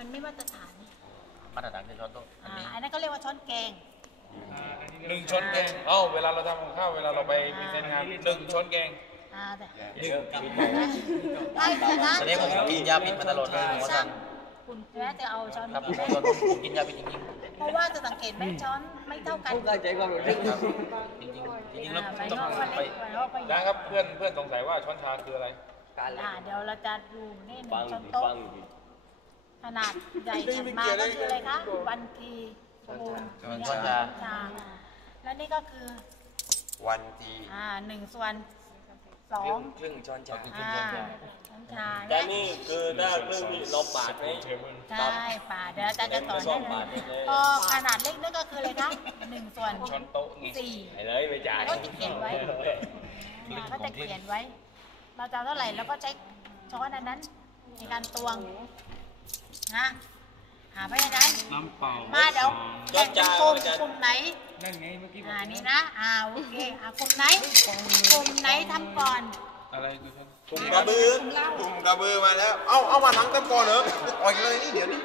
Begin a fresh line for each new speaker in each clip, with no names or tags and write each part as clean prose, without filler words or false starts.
มันไม่มาตรฐาน
มาตรฐานคือช้อนโต๊ะ
อันนั้นก็เรียกว่าช้อนแกง
1 ช้อนแกงเวลาเราทำข้าวเวลาเราไปพรีเซนต์งาน1 ช้อนแกง
แต่
ได้นะแสดงว่าผมกินยาพิษมาตลอดเลยผมสั่ง
คุณแม่จะเอาช้อน
ครับผมกินยาพิษจริง
ๆเพราะว่าจะสังเกตไหมช้อนไม่เท่ากัน
ใจความรู้สึกจริงแล้วต้องไป
นะครับเพื่อนสงสัยว่าช้อนชาคืออะไร
เดี๋ยวเราจะดูนี่หนึ่งช้อนโต๊ะขนาดใหญ่ถัดมาก็คืออะไรคะวันทีปูน
ช้อนชา
แล้วนี่ก็คือ
วันที
1 ส่วน 2
ครึ่งช้อนชา
ช้อนชา
แต่นี่คือถ้าครึ่งเราปาดไหม
ใช่ปาดเดี๋ยวจะสอนให้ก็ขนาดเล็กนี่ก็คืออะไรคะ1 ส่วน
ช้อนโต๊ะ
4
เลยไม่จ่าย
ก็จะเขียนไว้ก็จะเขียนไว้เราจะเท่าไหร่แล้วก็ใช้ช้อนอันนั้นในการตวงนะหาไปไหน
น้ำเปล่า
มาเดี๋ยวแบ่งเป็นกลุ่มไหนนั่นไงเมื่อกี้นี่นะโอเคกลุ่มไหนทำก่อน
อะไร
กลุ่มกระบือมาแล้วเอามาทั้งเต็มก่อนเหรออ่อยเลยนี่เดี๋ยวนี้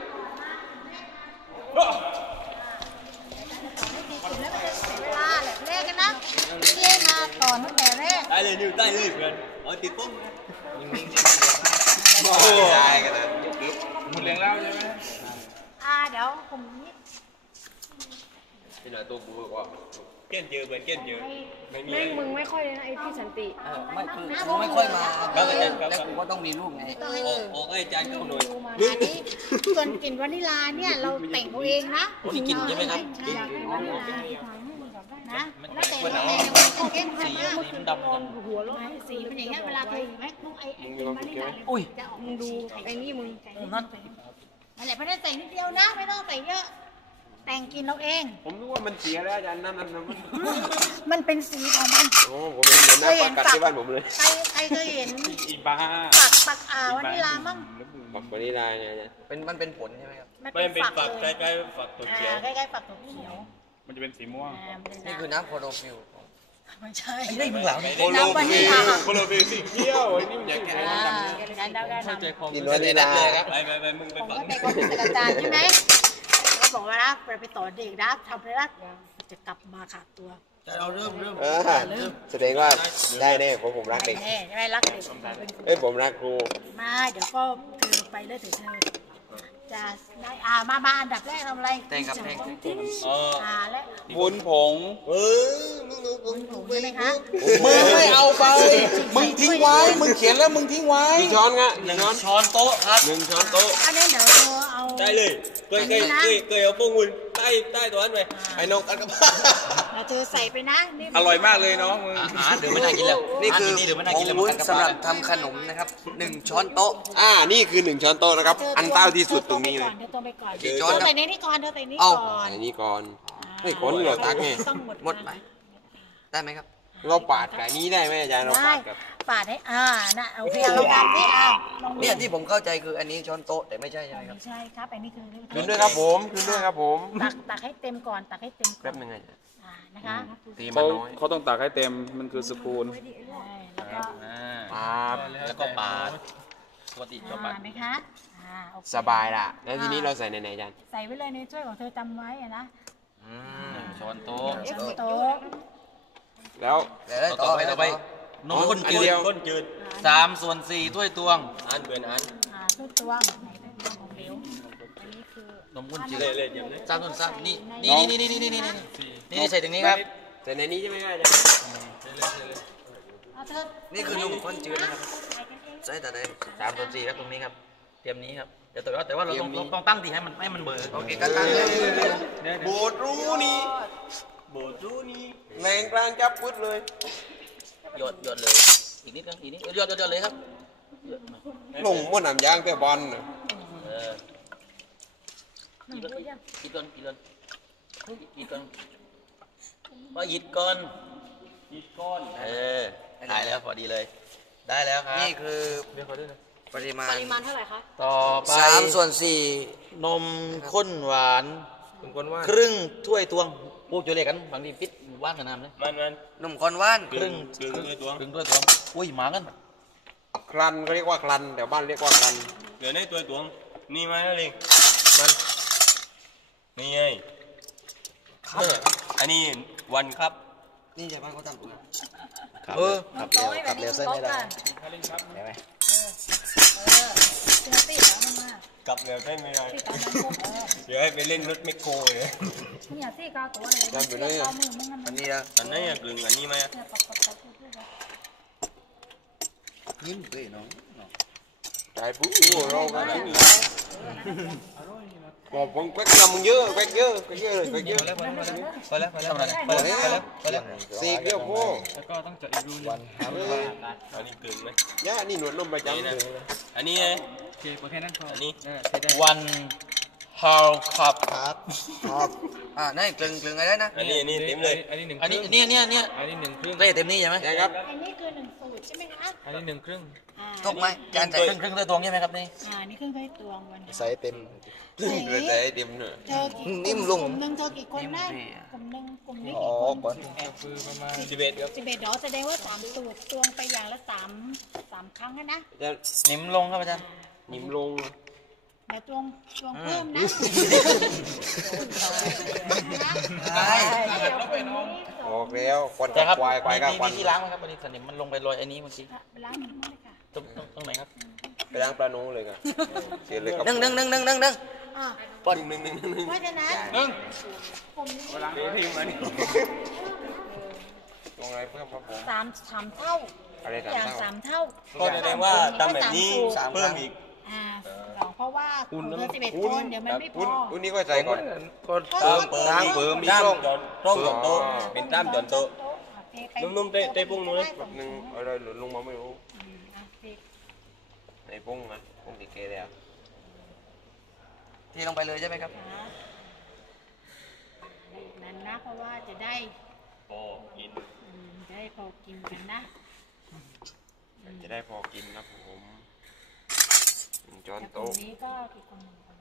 เวลาแรกกันนะเล่นมาก่อนตั้งแต่แรก
ได้เลยนิวได้เลยเพื่อนติดปุ๊บ
โอ้ได้กันเลย
หมดแรงแล้วใช่ไหม
เดี๋ยวผมนี้
พี่หน่อยตัวกูกว่า
เกี้ยนเยอะเหมือนเกี้ยนเยอะ
ไม่มึงไม่ค่อยเลยนะไอพี่สันติ
ไม่คือไม่ค่อยมาแล้วกูก็ต้องมีลูกไง
โอ้ไอ้จานเข้าหน่อย
ส่วนกลิ่นวานิลาเนี่ยเราแต่งเอาเองนะ
มีกลิ่นใช่ไหมครับ
กลิ่นวานิลานะแล้วแต่เราแต่งเองสี
มันดำ
หัวรถสีเป็นอย่างเงี้ยเวลาเธอแม็กมุกไอ้วานิลาจะออก
มึงดูไอ้นี่มึง
นั่นแหละไม่ได้แต่งนิดเดียวนะไม่ต้องแต่งเยอะแต่งกินเราเอง
ผมนึกว่ามันเสียแล้วอาจารย์
มันเป็นสีของมัน
โอ้ผมเห็นหน้าปากกัดที่บ้านผมเลย
ใครเคยเห็น
อีบ้า
ปักวานิลามั้ง
ปักวานิลาเนี่ย
มันเป็นผลใช่ไหมครับ
มันเป็นฝักใกล้ๆฝักตัวเขียว
ใกล้ๆฝักตัวเขียว
มันจะเป็นสีม่วง
นี่คือน้ำโคโรฟิล
ไม่ใช่
ไอ้มึงเหล่านี้
น้ำวานิลา
โคโรฟิลสีเขียวไอ้นี่มันอยากกิน
กินวานิลา
ไปมึงไปฝัง
อาจารย์ใช่ไหมเขาบอกว่านะไปต่อเด็กนะทำไปแล้วจะกลับมาขาดตัว
แต่เราเริ่ม
แสดงว่าได้แน่เพราะผมรักเด็ก
ไม่รักเด็ก
ผมรักครู
มาเดี๋ยวก็เธอไปเลยเธอจะได้มาอันดับแรกทำอะไร
แต่งกับแต่ง
และ
วุ้นผง
วุ้นผงใช่ไหมคะ
มึงไม่เอาไปมึงทิ้งไว้มึงเขียนแล้วมึงทิ้งไว้
กี่ช้อนงะ
1 ช้อนโต๊ะครับ
1 ช้อนโต๊ะ
อันนี้เดี๋ยวเอา
ได้เลยเคยเอาพวกคุณใต้ตัวนั้นไป
ไอ้นกอันกับ
เธอใส่ไปนะ
อร่อยมากเลยน้องมึง
เดี๋ยวไม่น่ากินแล้ว
นี่คือผงวุ้นสำหรับทำขนมนะครับ1 ช้อนโต๊ะนี่คือ1 ช้อนโต๊ะนะครับอันเต้าที่สุดตรงนี้เลย
กี่ช้อนเธอใส่นี่ก่อนใส่นี่
ก่อนไม่คนเราตักไง
หมดไหมได้ไหมครับ
เราปาดกับนี้ได้ไหมอาจารย์เรา
ปาดให้น่ะโอเคเราทำที่
เนี่ยที่ผมเข้าใจคืออันนี้ช้อนโต๊ะแต่ไม่ใช่ใช่ไหมครับ
ไม่ใช่ครับอันนี้คือ
ขึ้นด้วยครับผมขึ้นด้วยครับผม
ตักให้เต็มก่อนตักให้เต็ม
แป๊บนึงไง
นะคะ
เขาต้องตักให้เต็มมันคือสปูน
แล้วก็ปาดปกติก็ปาด
ไหมคะ
สบายละแล้วทีนี้เราใส่ในไหนอาจารย์
ใส่ไว้เลยในถ้วยของเธอจำไว้นะ
ช้อนโต๊ะ
แล้ว
ต่อไปนมข้นจืด3 ส่วน 4ถ้วยตวง
อันเบือนอัน
ถ้วยตวงของเหลวอันนี้คือน
มข้นจืด3 ส่วน 3นี่ใส่ตรงนี้ครับ
ใส่ในนี้ใช่ไหมอาจารย์
นี่คือนมข้นจืดนะครับใส่แต่ได้3 ส่วน 4ครับตรงนี้ครับเตรียมนี้ครับแต่ว่าเราต้องตั้งทีให้มันเบอร์
โอเคก็ตั้งเลยโบดรู้นี่แรงกลางจับพุดเลย
หยดเลยอีกนิดหยดเลยครับ
ลงม้วนน้ำยางแต่บอล
กี่ต้นว่าหยิดก่อนได้แล้วพอดีเลยได้แล้วครับนี่คือปริมา
ณเท่าไหร่คะ
ต่อไป3 ส่วน 4นมข้นหวานครึ่งถ้วยตวงพวกจะเรียกกันบางทีปิดว่านกันน้ำเลย
มัน
นมข้นหวานครึ่งถ้วยตวงอุ้ยหมากัน
ครันเขาเรียกว่าครันแต่บ้านเรียกว่าครัน
เดี๋ยวในตัวตวงนี่มาแล้วเลยมันนี่ไงอันนี้วันครับ
นี่ใช่ป่ะเขาทำถูก
เออขับเร็วขับเร็วเส้นไม่ได้เห็นไหม
เจอติดแล้วมันมาก
ลับแล้วได้ไหมครับ
ติดตอนนั้นพวก
เดี๋ยวให้ไปเล่นรถแมคโครเลย
เนี่ยซี่กาตัวอะไรเดี๋ยวมันเสียข้อมือมึงมัน
อันนี้นะ
อันนี้กลึงอันนี้ไหม
เนี่ยปัก
ยิ้มด้วยน้อง
ใจปุ๊บเราก็ได้บอกผมแกงมึงเยอะแกงเยอะแกงเยอะเลยแกงเยอะ
ไปแล้วไปแล้วไปแล้วไปแล้ว
สี่เดียวพ่อ
อันนี้กลึงไหม
ย่านี่หนวดนมประจำเลย
อันนี้อันนี้
วันฮาวคับ
ครับนี่กลึงอะไรนะ
อันนี้เต็มเลย
อันนี้เนี่ยเต้เต็มนี่ใช่ไหม
ใช่ครับ
อันนี้คือ1 สูตรใช่ไหมคะ
อันนี้1 ครึ่ง
ถูกไหมจานใส่
ครึ่งตัวตวงใช่ไหมครับนี่
นี่ครึ่งถ้วยตวงวัน
ใส่เต็ม
เลยใส่เต็มเนื้อ
เธอกี่
นิ่มลง
กลุ่มหนึ่งเธอกี่คนนะกลุ่มหนึ่งกลุ่มนี้
อ๋อ
กี่คน
ก่อน
11ครับ
11ดอแสดงว่า3 สูตรตวงไปอย่างละ3 ครั้งนะ
จะ
นิ่มลงครับอาจารย์
นิ่มลง
เดี๋ยวตวงเพิ่มนะ
ใช่บอกแล้วคน
แต่ครับ
ควายควายก็ควัน
มีที่ล้างไหมครับวันนี้สนิมมันลงไปลอยไอ้นี้เมื่อกี้
ล้างมือเลยค่ะ
ตรงไหนครับ
ไปล้างปลาโน้เลยครับเสียเลยครับ
นึ่ง
อ่า
ปนหนึ่ง
เพราะฉะนั้นกลุ่มนี้
ตรงไหนเพิ่มครับผม
สามเท่า
อะไร
อย่าง
3 เท่า
3 เท่า
ก็แสดงว่าทำแบบนี้เพิ่มอีก
เพราะว่าคุณเธอ11 คนเดี๋ยวมันไม่พอ
อุ่นนี่ก็ใส่ก่อน
ก็
เพิ่มมี
ด้าม
ร่อง
ร่องจนโตเป็นด้ามจนโตนุ่มๆเตะปุ้งนู้น
แบบนึงอะไรหล่นลงมาไม่รู้ในปุ้งนะปุ้งติเกแล้ว
ที่ลงไปเลยใช่ไหมครับ
นั่นนะเพราะว่าจะได้
โอ้กิน
จะได้พอกินกันนะ
จะได้พอกินครับผมจอน
แต่ก
โต๊ะ
ลุ่มนี้ก็กี่คน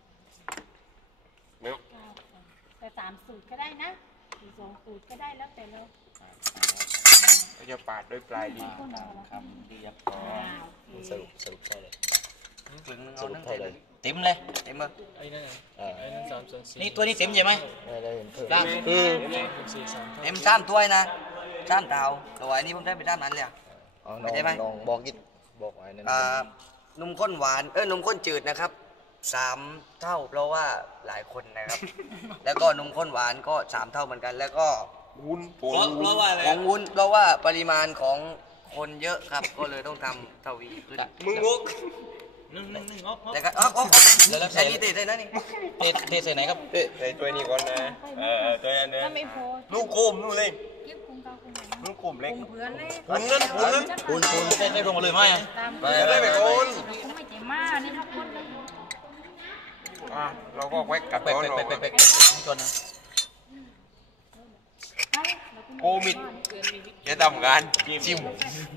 9 คนแต่3 สูตรก็ได้นะหรือ2 สูตรก็ได้แล้วแต่เรา
เราจะปาดด้วยปลายดี
ครับดีครับ
โอเค
สรุปเท่าเลย
กลึง
สรุปเท่าเลยเต็มเลย
เต็มเลย
ไอ้นั่นไงไอ้นั่น3/4
นี่ตัวนี้เต็มใช่ไหมล่าง
เต็ม3 ถ้วยนะ3 เท่าตัวอันนี้ผมได้ไปด้านนั้นเลยไม่ใช่ไหม
บอกกิดบอกไว้นั่น
นมข้นหวานนมข้นจืดนะครับ3 เท่าเพราะว่าหลายคนนะครับ แล้วก็นมข้นหวานก็3 เท่าเหมือนกัน แล้วก็วุ้น
เพราะว่าอะไร
ของวุ้นเพราะว่าปริมาณของคนเยอะครับ ก็เลยต้องทำทวีขึ้น
มึงงก
แต่ก็แล้วใช้นี่เตะได้นะนี่
เทใส่ไหนครับ
ใส่ตัวนี้ก่อนนะตัวนี้
ถ้าไม่พอ
ลูกโคมนู่นเลย
ยึดคุมเก้าคุมไหน
ลูกโคมเล็ก
คุมเพื่อนเลย
หุ่นนั้น
คุณได้ลงมาเลยไหม
ตาม
ได้ไปโกน
คุมไม่เจ็บมากนี่ถ้าคนเลย
เราก็แวกกับ
ไป
โกน
นี่ก่อนนะ
โควิดจะทำงานจิ้ม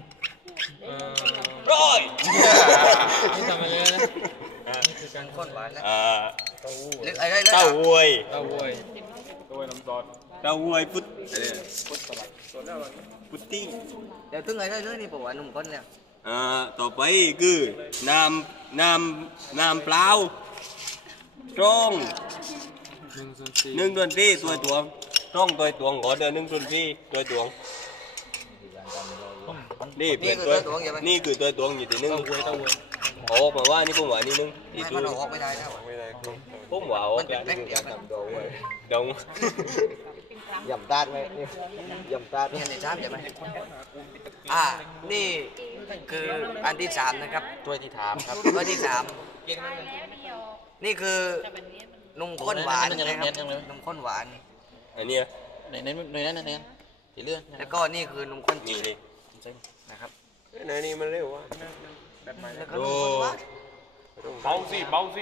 ร้อย
นี่ทำมาเยอะนะ
ข้นหวานนะ
เต้าหู้
หรืออะไร
เต้าหวย
เต้าหวย
เต้าหวยพุทพุตติ้ง
เดี๋ยวถึงอะไรเลยนี่ผมว่านุ่มข้นแล้ว
ต่อไปคือน้ำเปล่าตรง1/4ตัวตวงตรงตัวตวงก่อนเดี๋ยว1/4ตัวตวงนี่เป็นตัวนี่คือตัวตวงอยู่ที่นึงโอ้ผมว่านี่ผมว่านี่นึงที่
ไม่
ตั
มั
วน
ออกไม่ได้นะไม่ได้
ผมว่าออ
มัน
ก
เป็น
แล้ว
แป๊กเดียวกัน
ดง
ยำตาดไหมยำตาด
นี่อันที่3ใช่ไหมนี่คืออันที่3นะครับ
ถ้วยที่ถามครับ
ตัวที่3นี่คือนุ่มข้นหวานนะครับนุ่มข้นหวาน
อันเนี้ย
ในนั้นสีเลือด
แล้วก็นี่คือนุ่มข้น
นี่
จืด
เลย
นะครับ
ไหนนี่มันเร็วว่ะ
แล้วก็นุ่มข้นหวาน
เบาสิเบาสิ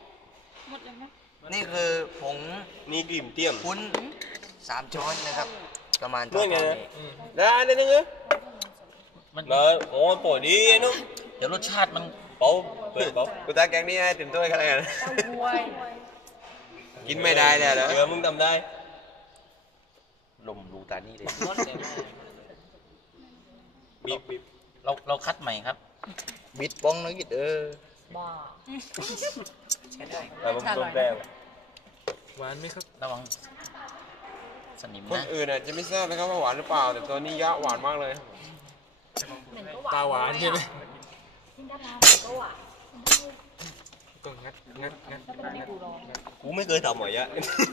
นี่คือผง
นี่กลิ่มเตี้ยม
วุ้น3 ช้อนนะครับ ประมาณ
เมื่อไง
นี้
นะได้นึงเหรอ
มัน
แล้วโอ้ปวดดีเนาะ
เดี๋ยวรสชาติมัน
เป๋าเปิดเป๋า
กูตาแกงนี้ให้ถึงด้วยกันเลย
เต้าหวย
กินไม่ได้เลยเหรอ
เดี๋ยวมึงทำได้
ลมรูตานี่เลย
บีบ
เราคัดใหม่ครับ บิดป้องนะกิด
บ้า
แต่ผมต้มแป้ง
หวานไหมครับ
ระวังสนิม
คน
นะ
อื่นอาจจะไม่ทราบนะครับว่าหวานหรือเปล่า แต่ตัวนี้ยะหวานมากเลย
ตาหวานใช่ไหมก็งัด
กูไม่เคยทำหมอยะ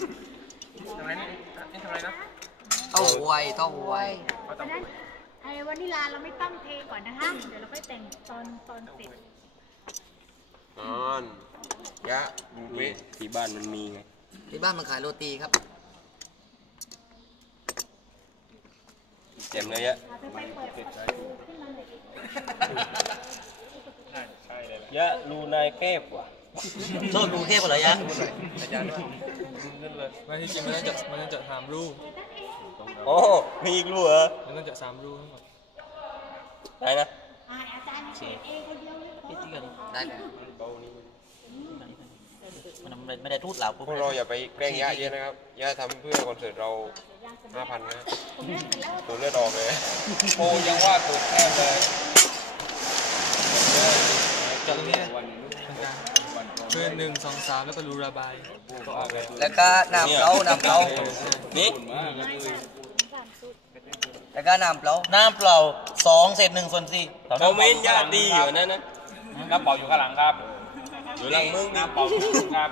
เต้าหวยเต้าหวย
ดังนั้นไอ้วานิลาเราไม่ต้องเทก่อนนะคะ เดี๋ยวเราค่อยแต่งตอนเสร็จ
ยะบูเบะ
ที่บ้านมันมีไง
ที่บ้านมันขายโรตีครับ
เจ็บเลยยะยะรูนายแก้บว่ะ
โทษดูเทพอะไรยัง
ไม่ที่จริงมันต้องจะ3 รูป
โอ้มีอีกรูเหรอ
มันต้องจะ3 รูทั้งหมด
ได้นะ
ได้เลย
มันไม่ได้ทูดเหล่า
พวกเราอย่าไปแกล้งยะเยอะนะครับ ยะทำเพื่อคอนเสิร์ตเรา 5,000 นะตัวเลือดออกเลยโอ้ยังว่าตัวแทบเลย
จากตรงนี้เพื่อน1 2 3แล้วก็รูระบายก็ออกแล้ว
แล้วก็น้ำเปล่าน้ำเปล่า
นี่
แล้วก็น้ำเปล่า
น้ำเปล่า2 เศษ 1 ส่วน 4
เขาเม้นยะดีอยู่นั่นนะ
น้ำเปล่าอยู่ข้างหลังครับ
อยู่หลังมึงนี่
น้ำเปล่าครับ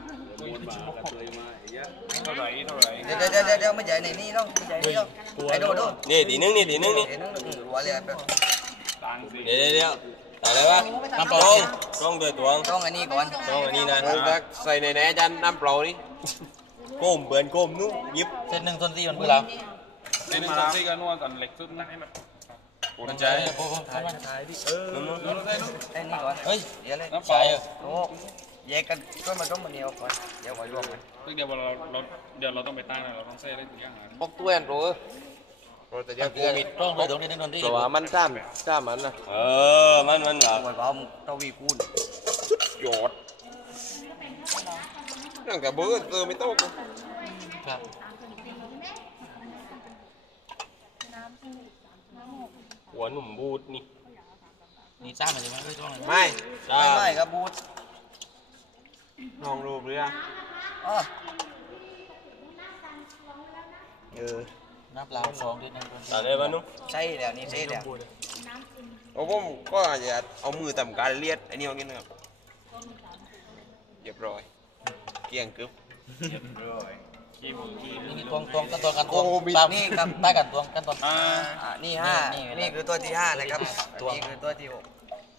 เท่าไหร่
เดี๋ยวไม่ใหญ่ในนี่เนาะไม่ใหญ่นี่เนาะไอ้ดูดู
นี่ตีนึงนี่
เห็นนึงหัวเลยแบบ
เดี๋ยวอะไรวะน้ำเปล่าต้องโดยตัว
ต้องอันนี้ก่อน
ต้องอันนี้นะ
ใส่ในแหนจันน้ำเปล่านี่
ก้มเบือนก้มนู้ยิบ
เศษ 1 ส่วน 4 มันคือเรา
ในหนึ่งตัวซี่ก็นวดกันเหล็กสุดนะมันใจ
ท้ายดิ
ไอ้นี่ก่อน
เฮ้ย
เดี๋ยวเลย
น้ำเปล่า
โอ้แยกกันก็มาต้องมาเหนียวก่อนเดี๋ยวก่อนรวมกัน
เดี๋ยวเราต้องไปตั้งนะเราต้องใส่ได้ทุกอย่าง
พกตัวแอนโร
เราจะยังโควิด
ต้องเลยตรงนี้ตรงนี้
แต่ว่ามันจ้ามมันนะ
มันเหรอ
หัวเขาตวีคูณ
หยอดนั่งแต่เบอร์เติมไม่โต๊ะ
ครับ
หัวหนุ่มบูดนี่
นี่จ้ามันใช่ไหมไม่ต้องเลย
ไม่
ไม่ครับบูธ
ลองรูปเรือ
อ๋อ
น้ำเปล่า2 เศษ 1 ส่วน
ตาเลยบ้านุ
ใช่แล้วนี่ใช่แล้ว
โอ้ผมก็อาจจะเอามือต่ำการเลียดไอ้นี่เอางี้นะครับเรียบร้อยเกี่ยงกึ๊บ
นี่ตวงขั้นตอนการตวงตามนี่ครับได้กันตวงขั้นตอน
นี่5นี่คือตัวที่5นะครับนี่คือตัวที่6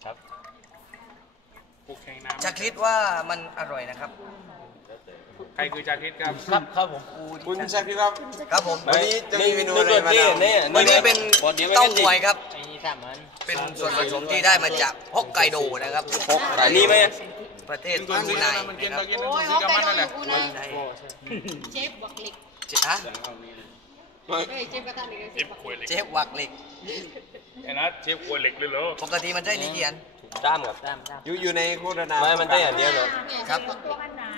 จะคิดว่ามันอร่อยนะครับ
ใครคือจาคิดครับ
ครับผม
คุณชาคิดครับ
ครับผม
วันนี้จะมีเมนูอะไรมา
วันนี้เป็นเต้าหวยครับ
ไอ้นี่สามมัน
เป็นส่วนผสมที่ได้มาจากฮอกไกโดนะครับ
อันนี้ไหม
ประเทศบรูไนนะครับ
โอ้ยเขาไปโดนอยู่กูนะเชฟบักลิก
ฮะ
เฮ้ยเชฟกระทะเหล็ก
เชฟวักเหล็ก
ไอ้นัทเชฟควยเหล็กเลยเหรอ
ปกติมันใช่นี่เกียน
จ้ามกับ
อยู่ในโฆษณา
ไม่มันได้อย่างเดียวเหรอ
ครับ
ตัวอันไหน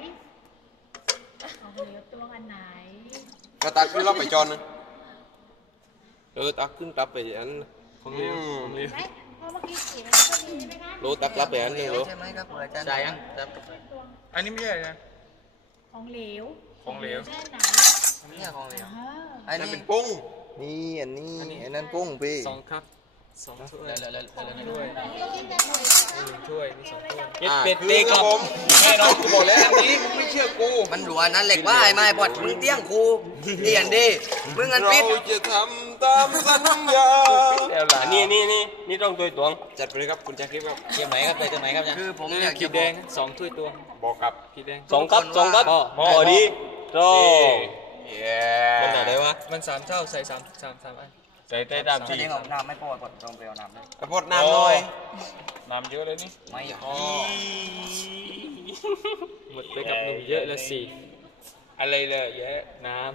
เอาเหลือตัวอันไหน
ก็ตักขึ้นรอบไปจอนนึงตักขึ้นกลับไปอัน
ของเลี้ยว
ไหมเพราะเมื่อกี้เสียงมันก็ดีไหมคะ
โลตักกลับไปอันนึงโล
ใช่ไหมครับอาจารย์
ใช่ยังครับ
อันนี้ไม่ใช่นะ
ของเหลว
ของเหลว
แค่ไหน
เนี่ยของเหลว
อ่า
อัน
นั่น
นี้
เป็นปุ้ง
นี่อันนี้อันนั้นกุ้งพี่
2 ครับ2 ถ้วย
แล้ว
ถ้วย1 ถ้วยนี่2 ถ้วย
เย็ดเป็ด
คือ
เด็ก
ค
กั
รับบ ผมแน่นอนกูบอกแล้วอันนี้มึงไม่เชื่อกู
มันหลวนั่นเหล็กว่าไอ้ไม้บอดมึงเตี้ยงครูเตียนดิมึงอัน
เรา
ปิด
จะทำตามสัญญา
นี่ต้องตัวตวง
จัดไปเลยครับคุณชาคิดครับ
เกมไหนครับเกมไหนครับเนี่ย
คือผมอยาก
ขี
จะ
ด
บ
แด
อก
ง2 ถ้วยตวง
บอกกับ
ขีดแดง
2 ครับพอดีโต
เย้
มันอะไรวะ
มัน3 เท่าใส่3 อัน
ใส่ได้ตาม
แส
ที่
ดงออกน้ำไม่พอกดลงไปเอาน้ำเลย
กระพดน้ำหน่อย
น้ำเยอะเลยนี่
ไม่
หมดไปกับ1เยอะแล้ว
อะไรเลยเย้
4น้ำ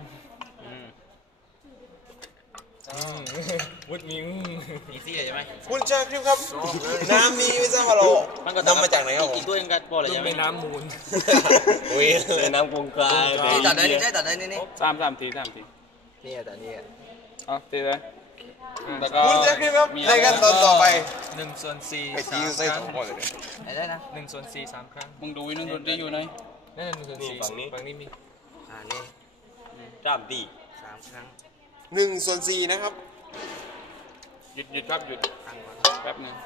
วุดมิง
มีซี่ใช่ไหม
คุณชาคิดครับน้ำนี้ไม่ทราบว่าเรานำมาจากไหนครับผม
อีกตัวยังกัดบ่อเลย
ลุ่ม
ใช่ไหม
แม่น้ำมูล
อุ้ย
เลยน้ำกงกลาย
ที่ตัดได้นี่ใช่ตัดได้นี่นี่
3 ที
นี่แต่นี่
เอาตีเลยแล้วก็คุณจะคิดว่าในขั้นตอนต่อไป
1/4
ไอ้ที่ใส่2 คนเลย
ได้นะ
1/4 3 ครั้ง
มึงดูวินดนตรีอยู่ไหน
นั่น1/4ฝั่งนี้มี
นี่
จ้ามดี
3 ครั้ง
1/4นะครับ
หยุดครับหยุดแป๊บนึง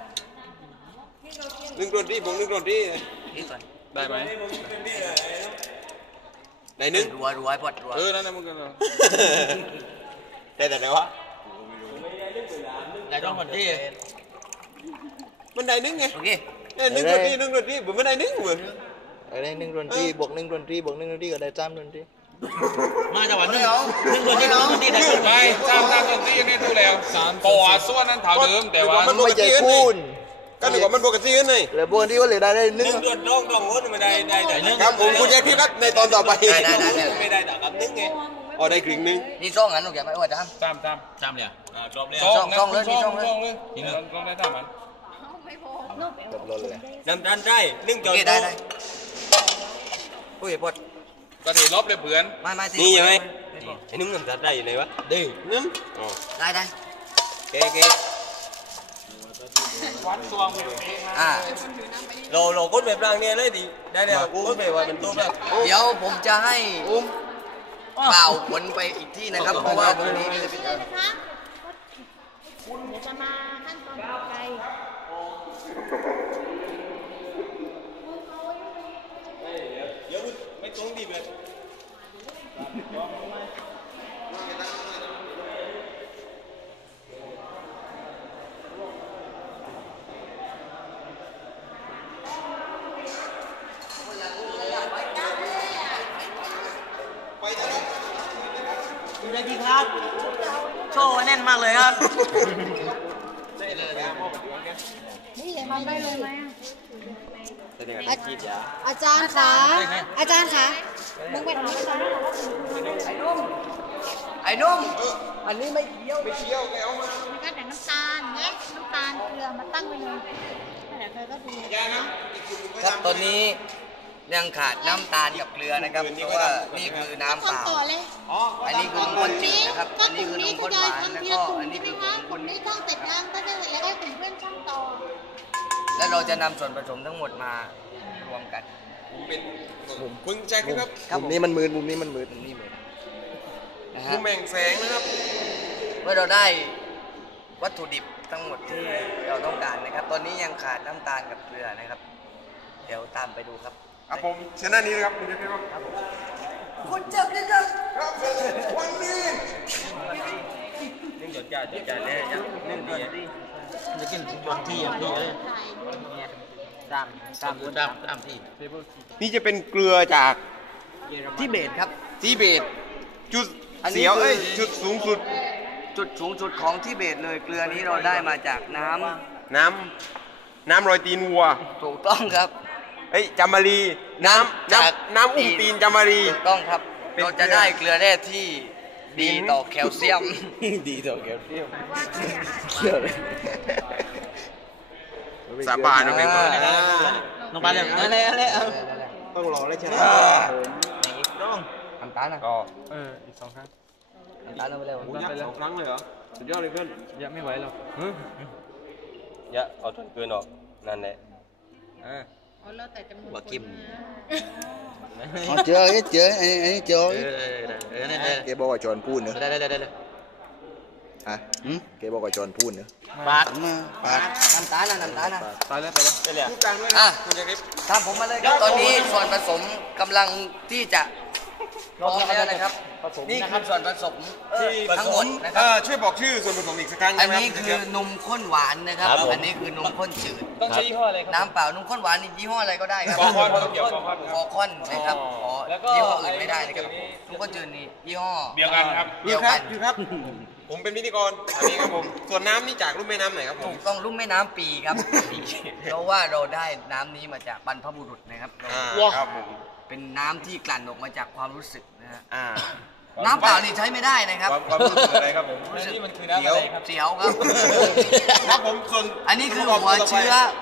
1 ดนตรีผม1 ดนตรี
นี่ก่อน
ได้ไหม
ได้หนึ่ง
รัวปลดรัว
นั่นนะมึงกัน
ได้แต่ไหนวะ
ได้ต้องคนที่
มันได้หนึ่งไง
โอเค
1 ดนตรี1 ดนตรีผมไม่ได้หนึ่งเหมือน
อะไร1 ดนตรีบวก1 ดนตรีบวก1 ดนตรีก็ได้3 ดนตรี
มาจากวันนึงคนที่ได้
ไปจ้ามดนตรีนี่ดูแล้วปอส่วนนั้นเท่าเดิมแต่ว่า
มันไม่ใช่คูณ
ก็ถือว่ามันปกติกันเลย
แล้วบวกที่ก็เลยได้1
1 ดวนดองงดไม่ได้
ครับผมคุณแจ็คพี่ครับในตอนต่อไป
ได้
ไม่ได้แต่กับนึงไง
อ๋อได้ครึ่งนึง
นี่ซ่องงั้นโอเคไหมว่าจ้า
จาม
เลย
จบเลย
ซ่องเลยนี่ซ่องเลย
ซ่องได้ท่ามัน
กับล้นเลย
น้ำตาลได้1
โอ
จอ
เคได้อุ้ยปลด
ก็ถือลบเลยเพื่อน
ไม่
นี่ใช่ไหมไอ้นุ่มน้ำตาลได้อยู่ไหนวะดีนุ่ม
ได้
เก๋ เราคนแบบร่างเนี่ยเลยดิได้เนี่ยคนแบบว่าเป็นตัวแบบ
เดี๋ยวผมจะให้เป่าผลไปอีกที่นะครับ เพราะว่าตรงนี้จะเป็น
เลยนะคะเดี๋ยวจะมาขั้นตอนต่อไป
เดี๋ยวไม่ตรงดิแบบ
ดูได้ดีครับโชว์แน่นมากเลยครับ
นี่ทำได้เลยไหม
อาจารย์คะอาจารย์คะมึงเป็นนี้คะ
ไอ้นุ่มอันนี้ไม่เคี้ยว
แล้วก็แต่น้ำตาลเนี่ยน้ำตาลเกลือมาตั้งไว้เลยเดี๋ยวเธอก็ดูนะครับ
ตอนนี้ยังขาดน้ำตาลกับเกลือนะครับเพราะว่านี่คือน้ำ
ค
เป
น
ล่า
ต่อเลย
อันนี้คือนมข้นจืดนะครับ
ก็
อัน
ก
นี้
ลุ่ม
คือน
นี้
ม
คุ
ข้
ณ
น
ยา
ห
ยว
านแล้ว
ทำที
ก็
ละกลุ่ม
อันนี้
ใช่ไหม
คือ
คะกลุ่มนี้ต้องเสร็จยังก็จะเสร็จแล้วก็กลุ่มเพื่อนช่างต่อ
แล้วเราจะนำส่วนผสมทั้งหมดมารวมกัน
ผมคุณแจ็คพี่ครับ
ครับ
มุมนี้มันมืดมุมนี้มันมืด
นี่เหมือนนะ
มุ
ฮะ
มแมงแสงนะครับ
เมื่อเราได้วัตถุดิบทั้งหมดที่เราต้องการนะครับ ตอนนี้ยังขาดน้ำตาลกับเกลือนะครับ เดี๋ยวตามไปดูครับ
ครับผมชนะนี้นะครับคุณแจ็คพี่ครับ
คุณเจ็บนิดนึง
ครับผมวันนี้
นึ่งจดจ่ายเนี่ยนึ่งดี
จะกินจนที่อย่างนี้เลยตามที่
นี่จะเป็นเกลือจาก
ที่เบสครับ
ทิเบตจุด
อันนี้
เสียว
คือ
จุดสูงสุด
จุดสูงสุดของที่เบสเลยเกลือนี้เราได้มาจากน้ำ
น้ำรอยตีนวัว
ถูกต้องครับ
เอ้ยจามารีน้ำอุ้งตีนจามารี
ถูกต้องครับ
เป็น
เราจะได้เกลือแร่ที่ดีต่อแคลเซียม
ดีต่อแกเที่ยว
สาบานเป็นตัว
ลงไปเลยอะไรเอา
ต้องรอแล้วใช่ไหม
ต้อง
น้ำตาลนะ
ก็
อีก2 ครั้ง
น้ำตาลเอาไปเลย
ยักษ์2 ครั้งเลยเหรอสุดยอดเลยเพื่อน
ยังไม่ไหวหรอก
เยอะเอาจนเกินออกนั่นแหละ
ว่ากิม
เจอไอ้เจอ
นั่น
แกบอกว่าจอนพูดเนอะ
ได้
ฮะแกบอกว่าจอนพูดเนอะ
บาท
ปาด
น้ำตาลนะน้ำตาลนะ
ไปแล้ว
ไปเลย
ทุกกลางด้วย
อ่ะ
นะคุณแจ็คพี่
ตามผมมาเลยครับตอนนี้ส่วนผสมกำลังที่จะพร้อมแล้วนะครับนี่คือส่วนผสมทั้งหมดนะครับ
ช่วยบอกชื่อส่วนผสมอีกสักครั้ง
อั
ได้
น
ไหม
นี้คือนมข้นหวานนะครับ อันนี้คือนมข้นจืด
ต้องใช้ยี่ห้ออะไรครับ
น้ำเปล่านมข้นหวานนี่ยี่ห้ออะไรก็ได้ครับ
ฟอร์คอนต้องเกี่ยวฟอร์คอน
ฟอร์คอนนะครับขอ
แล้วก็
ยี่ห้ออื่นไม่ได้นะครับนมข้นจืดนี่ยี่ห้อ
เดียวกันครับ
เดียวกัน
คือครับ ผมเป็นพิธีกรอันนี้ครับผม ส่วนน้ำนี่จากรุ่มแม่น้ำไหนครับผ
ถู
ม
กต้องลุ่มแม่น้ำปีครับ เพราะว่าเราได้น้ำนี้มาจากบรรพบุรุษนะครับเรา
ครับผม
เป็นน้ำที่กลั่นออกมาจากความรู้สึกนะฮะ
อ่า
น้ำเปล่านี่ใช้ไม่ได้นะครับ
ความรู้สึกอะไรครับผม
รู้สึก
นี่มันคือน้ำอะไรครับ
เสียวครับ
ครับผมส่วน
อันนี้คือหัวเชื้อ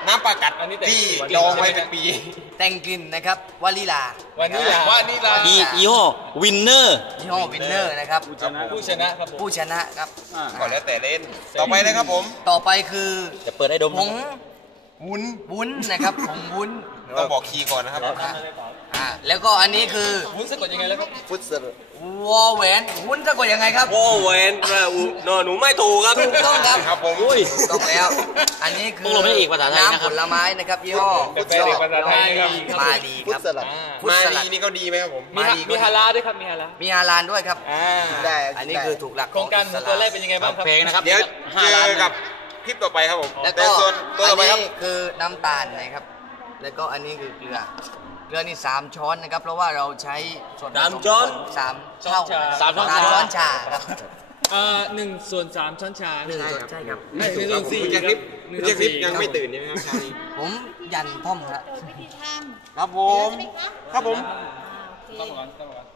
น้ำปลากัดที่ดองไว้เป็นปี
แต่งกลิ่นนะครับวานิลา
วันนี้ลา
ยี่ห้อวินเนอร์
ยี่ห้อวินเนอร์นะครับ
ผู้ชนะครับผม
ผู้ชนะครับ
ก่อนแล้วแต่เล่น ต่อไปนะครับผม
ต่อไปคือ
จะเปิดให้ดม
ผงวุ้นนะครับผงวุ้น
ต้องบอกคีย์ก่อนนะครับ
แล้วก็อันนี้คือ
วุ้นสะกดยังไงแล้วครับ
ฟุตเซอร์
วอแหวนวุ้นสะกดยังไงครับ
โอ้เวนนอหนูไม่ถูกครับ
ถูกต้องครับ
ครับผม
ถูกต้องแล้ว อันนี้คือ
ต้องลงให้อีกภาษาไทยนะครับ
น้ำผลไม้นะครับยี่ห้อ
เป็นแปลภาษาไทยนะครับ
มาดี
ฟุ
ค
ต
รับ
สลัด
พุทธ
มา
สลัด
ดีนี่ก็ดีไหมครับผม
มีฮาลาด้วยครับมีฮาลา
มีฮาลาลด้วยครับ
ได้
อันนี้คือถูกหลัก
โครงการหมูตัวแรกเป็นยังไงบ้างครับ
เพลงนะครับ
เดี๋ยว
5
เจ
ล้าน
อกับคลิปต่อไปครับผม
แล้วก็
แต่ส่วนตัว
อั
ต่อไปครับ
นี้คือน้ำตาลนะครับ แล้วก็อันนี้คือเกลือ เกลือนี่3 ช้อนนะครับ เพราะว่าเราใช้ส่วนผสม
3 ช้อน
3 เท่า
สามช้อน
3
ชา
ช้อนชาครับ
1/3 ช้อนชา
1 ช้อนใช่ครับ
คุณจะคลิปคุณจะคลิปยังไม่ตื่นใช่ไหมครับเช้านี้
ผมยันท่อมครับ
โดยวิธีทำ
ครับผม
ใช่ไหมคะ
ครับผม
โอเค